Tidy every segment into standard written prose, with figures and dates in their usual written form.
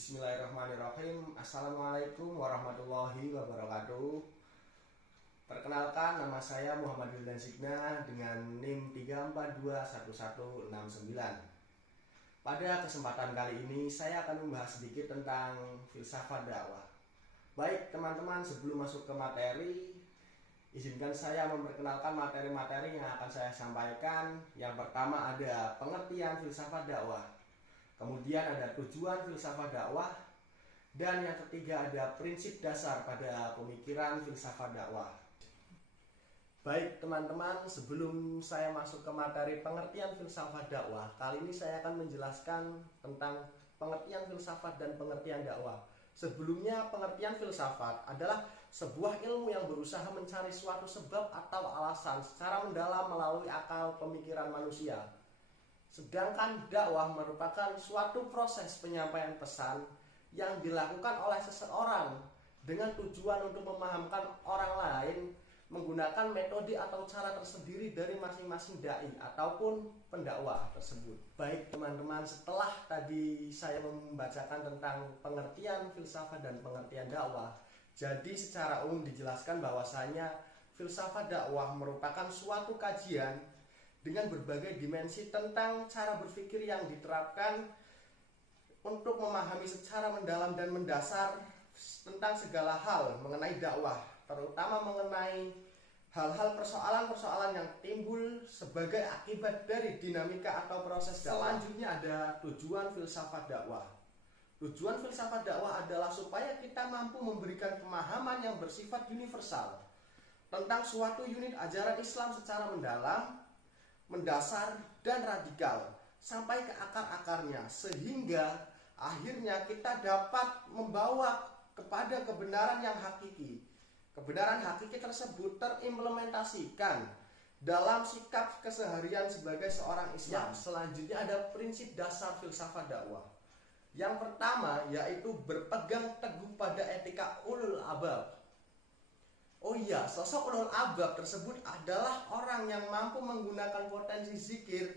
Bismillahirrahmanirrahim. Assalamualaikum warahmatullahi wabarakatuh. Perkenalkan, nama saya Muhammad Wildan Signa dengan NIM 3421169. Pada kesempatan kali ini saya akan membahas sedikit tentang filsafat dakwah. Baik teman-teman, sebelum masuk ke materi, izinkan saya memperkenalkan materi-materi yang akan saya sampaikan. Yang pertama ada pengertian filsafat dakwah, kemudian ada tujuan filsafat dakwah, dan yang ketiga ada prinsip dasar pada pemikiran filsafat dakwah. Baik teman-teman, sebelum saya masuk ke materi pengertian filsafat dakwah, kali ini saya akan menjelaskan tentang pengertian filsafat dan pengertian dakwah. Sebelumnya, pengertian filsafat adalah sebuah ilmu yang berusaha mencari suatu sebab atau alasan secara mendalam melalui akal pemikiran manusia. Sedangkan dakwah merupakan suatu proses penyampaian pesan yang dilakukan oleh seseorang dengan tujuan untuk memahamkan orang lain menggunakan metode atau cara tersendiri dari masing-masing dai ataupun pendakwah tersebut. Baik teman-teman, setelah tadi saya membacakan tentang pengertian filsafat dan pengertian dakwah, jadi secara umum dijelaskan bahwasanya filsafat dakwah merupakan suatu kajian dengan berbagai dimensi tentang cara berpikir yang diterapkan untuk memahami secara mendalam dan mendasar tentang segala hal mengenai dakwah, terutama mengenai hal-hal persoalan-persoalan yang timbul sebagai akibat dari dinamika atau proses dakwah. Selanjutnya ada tujuan filsafat dakwah. Tujuan filsafat dakwah adalah supaya kita mampu memberikan pemahaman yang bersifat universal tentang suatu unit ajaran Islam secara mendalam, mendasar, dan radikal sampai ke akar-akarnya, sehingga akhirnya kita dapat membawa kepada kebenaran yang hakiki. Kebenaran hakiki tersebut terimplementasikan dalam sikap keseharian sebagai seorang Islam. Selanjutnya ada prinsip dasar filsafat dakwah. Yang pertama yaitu berpegang teguh pada etika ulul albab. Oh iya, sosok ulul albab tersebut adalah orang yang mampu menggunakan potensi zikir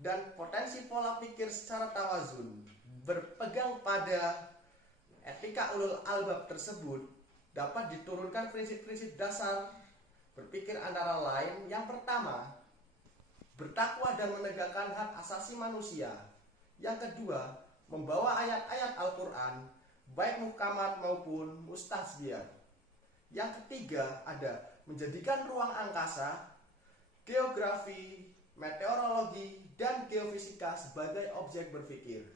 dan potensi pola pikir secara tawazun. Berpegang pada etika ulul albab tersebut dapat diturunkan prinsip-prinsip dasar berpikir antara lain. Yang pertama, bertakwa dan menegakkan hak asasi manusia. Yang kedua, membawa ayat-ayat Al-Quran baik muhkamat maupun mustasbiyat. Yang ketiga ada menjadikan ruang angkasa, geografi, meteorologi, dan geofisika sebagai objek berpikir.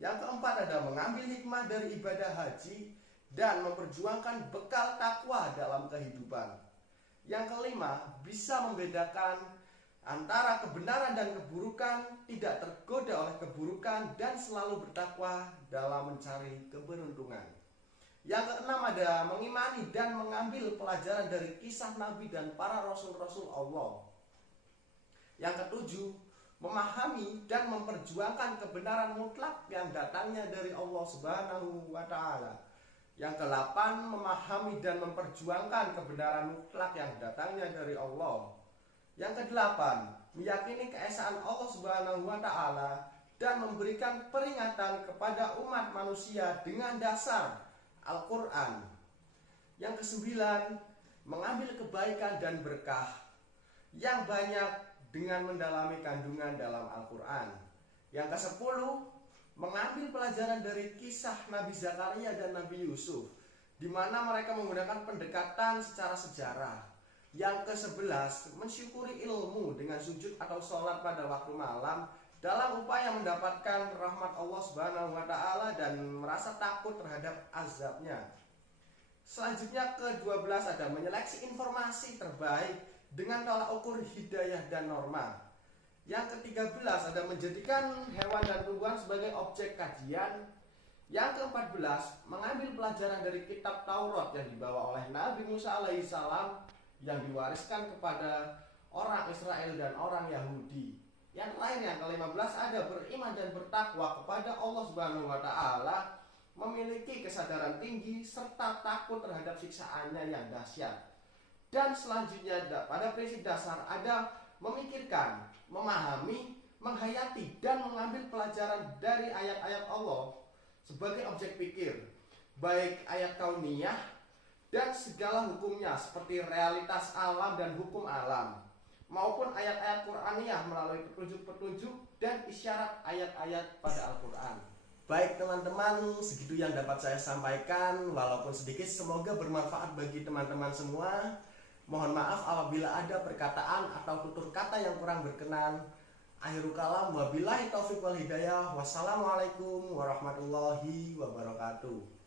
Yang keempat ada mengambil hikmah dari ibadah haji dan memperjuangkan bekal takwa dalam kehidupan. Yang kelima, bisa membedakan antara kebenaran dan keburukan, tidak tergoda oleh keburukan, dan selalu bertakwa dalam mencari keberuntungan. Yang keenam ada mengimani dan mengambil pelajaran dari kisah Nabi dan para Rasul-Rasul Allah. Yang ketujuh, memahami dan memperjuangkan kebenaran mutlak yang datangnya dari Allah Subhanahu wa Ta'ala. Yang kedelapan, memahami dan memperjuangkan kebenaran mutlak yang datangnya dari Allah. Yang kedelapan, meyakini keesaan Allah Subhanahu wa Ta'ala dan memberikan peringatan kepada umat manusia dengan dasar Al-Quran. Yang kesembilan, mengambil kebaikan dan berkah yang banyak dengan mendalami kandungan dalam Al-Quran. Yang kesepuluh, mengambil pelajaran dari kisah Nabi Zakaria dan Nabi Yusuf, di mana mereka menggunakan pendekatan secara sejarah. Yang kesebelas, mensyukuri ilmu dengan sujud atau sholat pada waktu malam dalam upaya mendapatkan rahmat Allah Subhanahu wa Ta'ala dan merasa takut terhadap azabnya. Selanjutnya ke-12 ada menyeleksi informasi terbaik dengan tolak ukur hidayah dan norma. Yang ke-13 ada menjadikan hewan dan tumbuhan sebagai objek kajian. Yang ke-14 mengambil pelajaran dari kitab Taurat yang dibawa oleh Nabi Musa alaihissalam yang diwariskan kepada orang Israel dan orang Yahudi. Yang lain, yang ke-15 ada beriman dan bertakwa kepada Allah Subhanahu wa Ta'ala, memiliki kesadaran tinggi serta takut terhadap siksaannya yang dahsyat. Dan selanjutnya pada prinsip dasar ada memikirkan, memahami, menghayati dan mengambil pelajaran dari ayat-ayat Allah sebagai objek pikir, baik ayat kauniyah dan segala hukumnya seperti realitas alam dan hukum alam, maupun ayat-ayat Qur'aniyah melalui petunjuk-petunjuk dan isyarat ayat-ayat pada Al-Quran. Baik teman-teman, segitu yang dapat saya sampaikan, walaupun sedikit semoga bermanfaat bagi teman-teman semua. Mohon maaf apabila ada perkataan atau tutur kata yang kurang berkenan. Akhirul kalam, wabillahi taufiq wal hidayah. Wassalamualaikum warahmatullahi wabarakatuh.